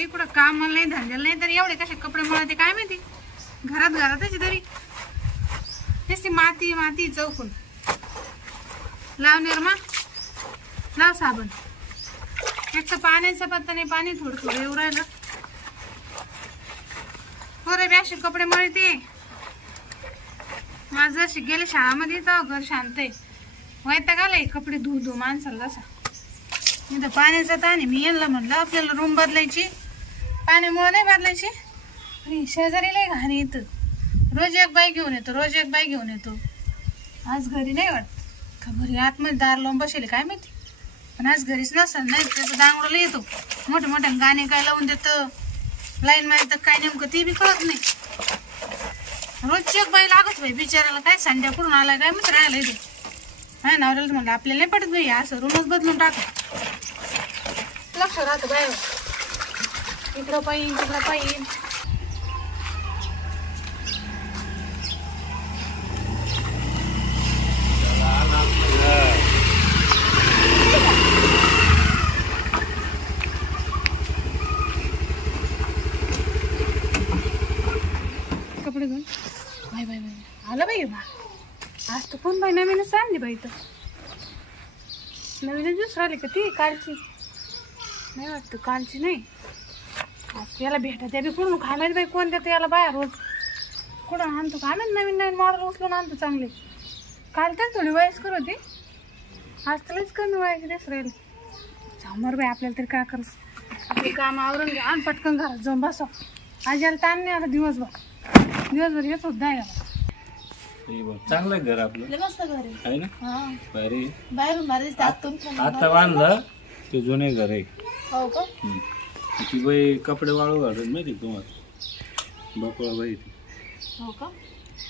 इकडं काम नाही धंद्याला नाही तर एवढे कसे कपडे मळते काय माहिती? घरात घरातच तरी. नुसती माती माती चौकून. लाव निर्मा. लाव साबण. एक तर पाण्याचा पत्ता नाही पाणी थोडं थोडं येऊ राहिलं. हो रे बी असे कपडे मळते. माझं जशी गेले शाळामध्ये तर घर शांत आहे. वैताग आलाय कपडे धु धु माणसाला असा मी तर पाण्याचा ताण आहे. मी यांना म्हणलं आपल्याला रूम बदलायची. पाण्यामुळं नाही बदलायची? शेजारी लय घाण येतं रोज एक बाई घेऊन येतो रोज एक बाई घेऊन येतो. आज घरी नाही वाटत. का घरी आतमध्ये दार लावून बसेल काय माहिती? पण आज घरीच नसेल नाही त्याचं दांगडोला येतो. मोठे मोठे गाणे काय लावून देतं? लाईन मारतं काय नेमकं ते बी कळत नाही. रोजची एक बाई लागत बाई बिचाराला काय संध्या करून आला काय मित्र राहिलं इथे हा नवऱ्याला म्हणलं आपल्याला नाही पडत बाई असं रूमच बदलून टाक. लक्ष राहतं बाय इकडं पाहिजे तिकडं पाहिजे कपडे घेऊन बाय बाय बाय आलं बाई बा. आज तर कोण बाई नवीनच आणली बाई तर नवीनच दुसरं आली का ती? कालची. नाही वाटतं कालची नाही. याला भेटा त्या बी कुठून काय माहिती बाई कोण देतं याला बाया रोज कुठं आणतो? काय माहिती नवीन नवीन मॉडेल उचलून आणतो चांगले. काल तर थोडी वयस्कर होती. आज त्यालाच कमी वयाची दिवस राहिली. समोर बाई आपल्याला तरी काय करस आपले काम आवरून घ्या. आणि पटकन घरात जाऊन बसा. आज याला ताण नाही आता दिवसभर. दिवसभर येत होत नाही चांगलं घर आपलं. मस्त घर आहे. आहे ना? हा. भारी बाहेरून भारी बांधलं. ते जुने घर आहे. हो का? हम्म. ती बाई कपडे वाळू घालून माहिती का तुम्हाला? बकळा बाई ती. हो का?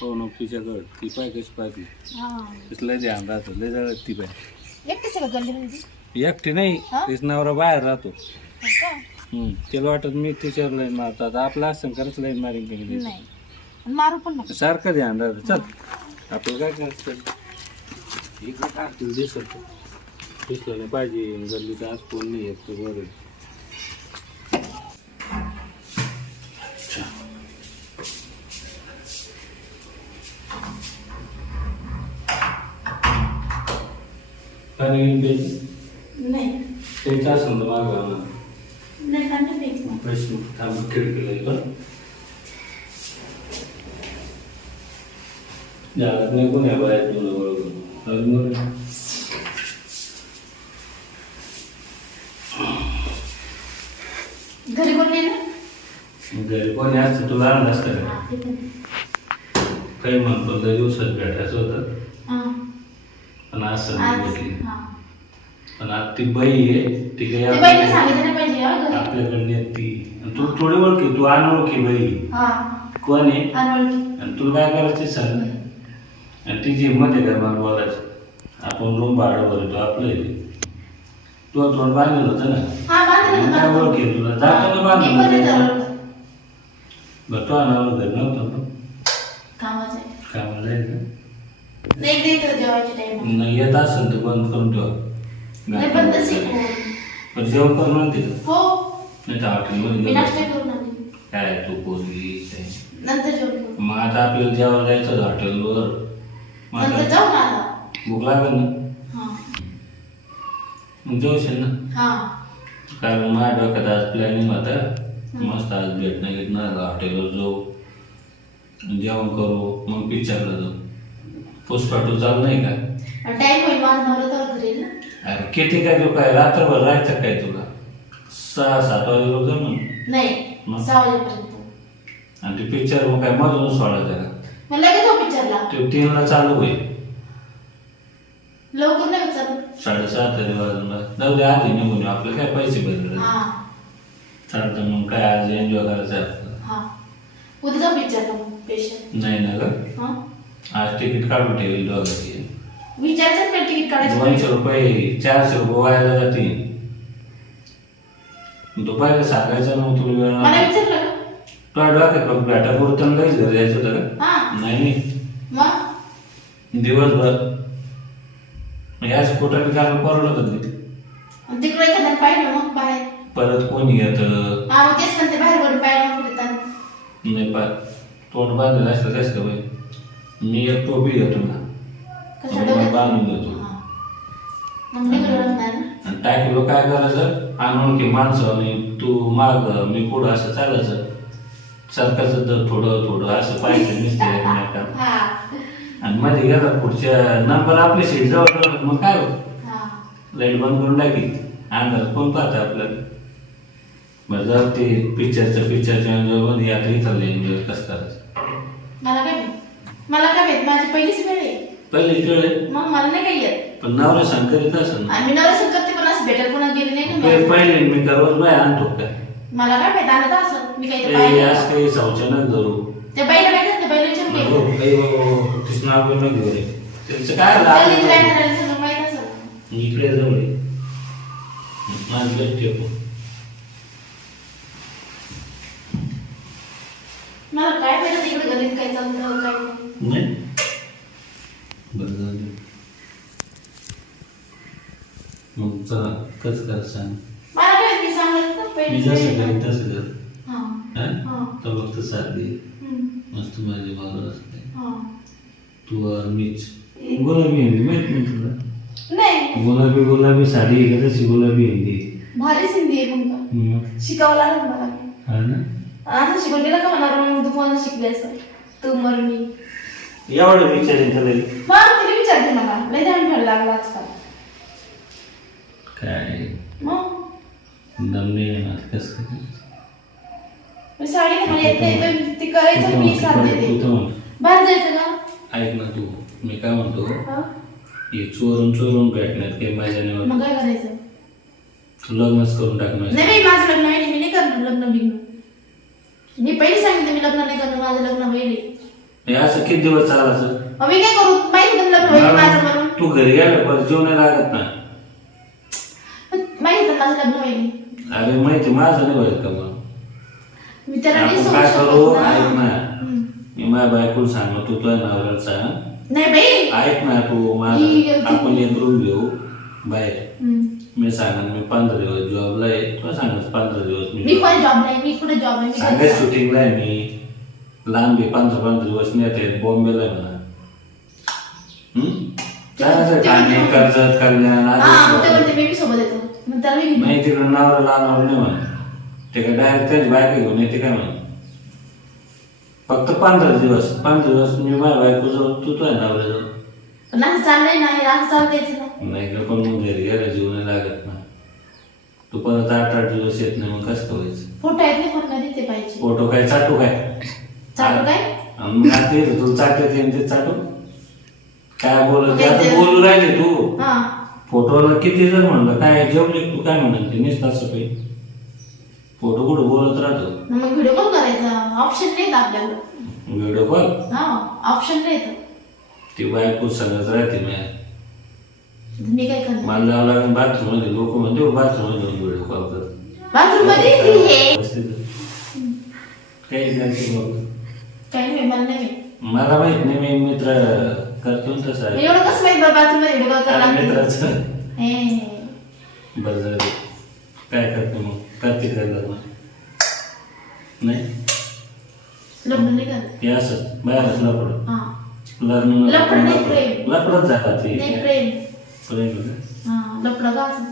हो नो तिच्याकडं ती पाय कशी पाहिजे हा. तिथलं ध्यान राहतं लय जळत ती एकटीच का गल्लीमध्ये ती? एकटी नाही हा? तीच नवरा बाहेर राहतो. हो का? हम्म. तिला वाटत मी तिच्यावर लाईन मारतो आता आपलं असं खरंच लाईन मारीन का नाही नाही. आणि मारू पण नको. सारखं ध्यान राहतं. चल आपलं काय करायचं? इकडं टाकतील दिसत दिसलं नाही पाहिजे गल्लीत आज कोण नाही येत तर बरं. पाणी प्यायचं नाही. असेल तर मागं नाही पाणी प्यायचं प्रश्न थांब खिडकीला झालं नाही कोण आहे बाहेर तुला बरोबर अजून घरी कोण नाही ना? घरी कोणी असतं तुला आणलं असतं का? हा, ते पण. काही म्हणतो लय दिवसात भेटायचं होतं. हा. असं आज- नाही भेटली हा. पण आज ती बाई आहे ती काही ते बाईला आपल्या- सांगितलं नाही पाहिजे हा, घरी. आपल्याकडे येत ती आणि तू थोडी ओळखी तू अनोळखी बाई हा कोण आहे अनोळखी. आणि तुला काय करायचं सांग आणि तिची हिंमत आहे का मला बोलायचं आपण रूम भाडं भरतो आपलं आहे ते. तू तोंड बांधलं होतं ना हा, बांधलं काय. ओळखी तुला जाताना मी बांधलं पण येत होतं. होतो. बरं तो अनावर घर नव्हतं कामाचं आहे. काय म्हणलं नाही, येतं जेवायच्या टाइमला. नाही येत असेल तर बंद करून ठेवा पण जेवण करून आणते का हो नाही तर मी हॉटेलमध्ये नाश्ता करून आली काय तू पोरगी काय. नंतर जेवण करू. मग आता आपल्याला जेवण जायचं होतं हॉटेलवर मग नंतर आता भूक लागेल ना हा मग जेवशील ना हा कारण माझ्या डोक्यात आज प्लॅनिंग होता मस्त आज भेट नाही घेतणार हॉटेलवर जाऊ जेवण करू मग पिक्चरला जाऊ टू चालू नाही का? टाइम होईल माझा नवरा तर घरी येईल ना. अरे किती काय तू काय रात्रभर राहायचं काय तुला? सहा सात वाजे रोज म्हणून नाही? सहा वाजेपर्यंत. आणि ते पिक्चर मग काय मधून मग लगेच हो पिक्चरला ते तीनला चालू होईल. लवकर नाही होत चालू. साडेसात तरी वाजून जाऊ दे आधी निघून. आपले काय पैसे बदलले हा. चालतं मग काय आज एन्जॉय करायचं पेशंट नाही ना ग. हा? आज तिकीट काढून ठेवेल दोघांची. विचारायचं ना तिकीट दोनशे काढायचं रुपये चारशे रुपये व्हायला जातील. तो पहिला सांगायचं ना तुला वेळ मला नाही. विचारलं का? तुला डोक्यात बघ बेटा पुरतं घरी जायचं होतं का? हा. नाही. मग? दिवसभर. या स्कूटर करायला परवडत होती. तिकडे पाहिलं मग बाहेर. परत कोणी येतं? हा मग तेच म्हणते बाहेर नाही पा तोंड बांधलं असलं कसं बाई. मी एक टोपी घेतो ना. कसं मग बांधून देतो. हा. मग ना आणि टाकीला काय करायचं? आणून की माणसं आणि तू माग मी पुढं असं चालायचं. सरकारचं तर थोडं थोडं असं पाहिजे नुसतं एकमेकांना. हा. आणि मध्ये गेला पुढच्या नंबर आपल्या सीट जवळ मग काय होत? हा. लाइट बंद करून टाकी. अंधार कोण पाहतं आपल्याला? बरं जाऊ ते पिक्चरचं पिक्चरच्या एन्जॉयमध्ये आता इथं एन्जॉय कसं करायचं? मला काय माहीत माझी पहिलीच वेळ आहे पहिले खेळ आहे मग मला नाही काही येत पण नवरा सांग करीत असं मी नवरा करते पण असं भेटेल कोणा गेली नाही ना मला. पहिले मी का रोज बाय आणतो काय मला काय माहीत आणत असं मी काही ते पाहिलं आज काही शौचानक धरू त्या बाईला माहीत ते बाईला विचारून. काही नाव पण नको घेऊ रे. त्याचं काय झालं? गल्लीत राहणाऱ्याला सगळं माहीत इकडे जवळ आहे. माझं घर ठेव. मला काय माहीत इकडे गल्लीत काय चालतं काय नाही. नाही? बरं जाऊ दे. मग कसं कर सांग मला काय मी सांगितलं ना मी जसं. करेन तसं कर हा. हा? हा. तो फक्त साथ दे हम्म. मस्त माझी बाजू असते. हा. तू और मीच. गुलाबी हिंदी माहीत नाही तुला? नाही. गुलाबी गुलाबी साडी आहे का तशी? गुलाबी हिंदी भारी सिंधी आहे मग, शिकावं लागेल मला. हा ना? असं शिकवून गेलं का म्हणणार मग तुम्हाला शिकले असं? तू मर मी एवढं विचारेन त्याला. मग तिने विचारते मला. लय ध्यान ठेवायला लागला आजकाल. काय मग? दम नाही येणार कसं काय मी साडी येत नाही तर ती करायचं मी साथ देते. तू तर म्हण. बाहेर जायचं का? ऐक ना तू मी काय म्हणतो? हा? हे चोरून चोरून भेटण्यात काही मजा नाही. मग काय करायचं? तू लग्नच करून टाकणार नाही बाई माझं लग्न आहे मी नाही करणार लग्न बिग्न. मी पहिले सांगितलं मी लग्न नाही करणार माझं लग्न होईल हे असं किती दिवस चालायचं? मग मी काय करू? माहिती का लग्न होईल माझं म्हणून तू घरी गेला पण जेवण लागत ना? माझं लग्न होईल अरे माहिती माझं नाही होईल का मग? मी त्याला नाही आपण सांगू काय करू? शकत ऐक ना. हम्म. मी माझ्या बायकोला सांग तू तुझ्या नवऱ्याला सांग नाही बाई. ऐक ना तू ही माझं गलती- आपण एक रूम घेऊ. बाहेर. हम्म. मी सांगणार मी पंधरा दिवस जॉबला आहे. तुला सांगणार पंधरा दिवस मी मी पण जॉब नाही मी कुठे जॉब नाही मी सांगाय घरीच आहे. शूटिंगला आहे मी. लांब आहे पंधरा पंधरा दिवस नेत आहे बॉम्बेला आहे म्हणा. हम्म? काय असं ठाणे कर्जत कल्याण हा मग ते आधी- म्हणते बेबी सोबत येतो. मग त्याला मी घेऊन नाही तिकडे नवरा लहान नाही म्हणा ते काय डायरेक्ट त्याची बायको घेऊन येते काय म्हणा फक्त पंधरा दिवस पंधरा दिवस मी माझ्या बायको जवळ तू तुझ्या पण असं चाललंय नाही असं चाललंयच ना. नाही का पण मग घरी गेला जीव नाही लागत ना तू परत आठ आठ दिवस येत नाही मग कसं व्हायचं फोटो आहेत ते पाहिजे फोटो काय चाटू काय? चालू काय? आणि मग आता येतो तुला चाटत येईन ते चाटू. काय बोलत ते आता ते- बोलू राहिले तू. हा. फोटोला किती जर म्हणलं? काय जेवले तू? काय म्हणाल ते? नुसतं असं काही. फोटो कुठं बोलत राहतो? मग व्हिडिओ कॉल करायचा. ऑप्शन नाही आपल्याला व्हिडिओ कॉल हा ऑप्शन नाही. ती बायको सगळंच राहते मी मी काय करणार? मला जावं लागेल बाथरूममध्ये लोक म्हणते बाथरूममध्ये व्हिडिओ कॉल कर. बाथरूममध्ये हे. काही त्यांचे बघ. काही नाही मला नाही माहीत. मला माहीत नाही मी मित्र करतो ना तसं. मी एवढं कसं माहीत बाथरूममध्ये व्हिडिओ कॉल लागते? मित्राचं. बरं झालं काय करते मग? करते काय लग्न नाही? लग्न नाही करत. हे असंच बाहेरच लपड हा. लग्न लफडं नाही, प्रेम. लपडच जातात ते. नाही प्रेम. प्रेम आहे का? हा लपडं का असं?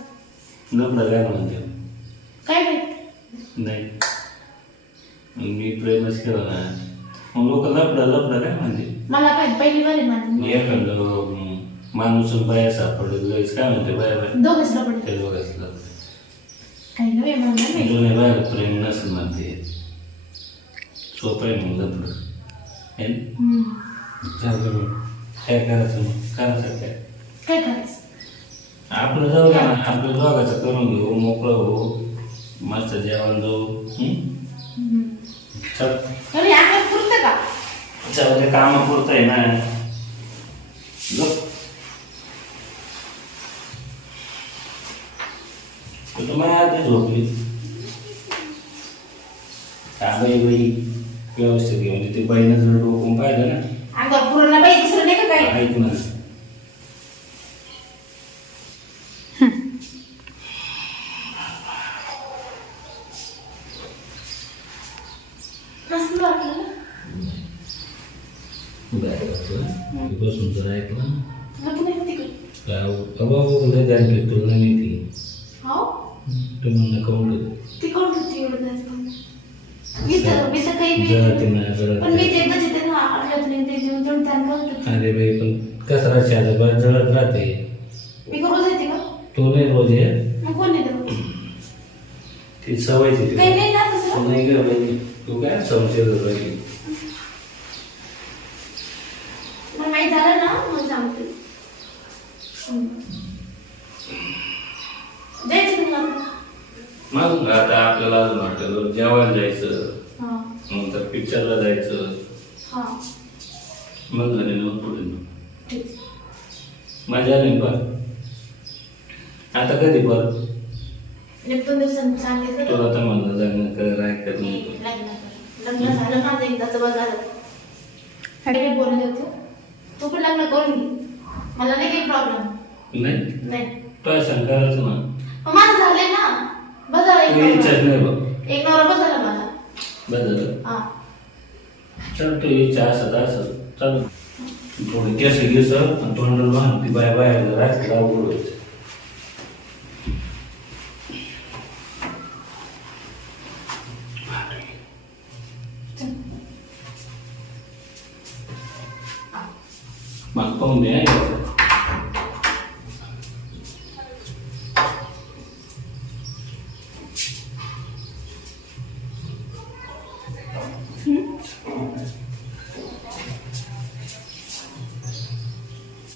लफडं काय म्हणते? काय माहीत? नाही. मी प्रेमच केलं ना मग लोक लपडं लपडं काय म्हणते मला काय पहिली बार माझी एखादं माणूस बाया सापडलं लगेच काय म्हणते बाया बाया दोघंच लपडे ते बघायचं लफडं. काही नाही मला नाही. जुने बाया प्रेम नसेल म्हणते सोपं आहे मग लफडं है ना? हम्म. मग. काय करायचं मग करायचं काय काय करायचं आपलं जाऊ ना आपलं दोघाचं करून घेऊ मोकळं होऊ मस्त जेवण जाऊ? हम्म. चल अरे जाऊ काम पुरत आहे ना. कुटुंबात झोपली. बाई बाई व्यवस्थित घेऊन म्हणजे ते बाईनं जर डोकून पाहिलं ना. कसलं नाही ती. हो? तू म्हणणं कौंड ती कोण होती एवढं जास्त? मी तर मी तर काही जळते मी ना मी ते ते त्यांना होतं. अरे बाई पण जळत राहते. का का? तू नाही रोज मग? ती सवयची नाही बाई तू काय संशय राहिली मग माहीत झालं ना मग सांगते हम्म. जायचं तुला मग आता आपल्याला अजून हॉटेलवर जायचं हां नंतर पिक्चरला जायचं. हां. मग घरी मग पुढे. मग. ठीक. मजा नाही पण. आता कधी पण. एक दोन दिवसांनी सांगितलं. तुला तर म्हणलं लग्न कर ऐकत नाही तू. लग्न झालं माझं एकदाच बघ झालं. अरे बोलले होते तू. पण लग्न करून घे. मला नाही काही प्रॉब्लेम नाही? नाही. तुला शंकरच ना मग माझं झालंय ना. बस झालं एक तू नवरा. नाही बघ. एक नवरा बस झाला. चल तू असत असत चल. थोडी केस घेस आणि तोंडाला बांध ती बाय बाहेर राहते अवघड होते. मग पाहून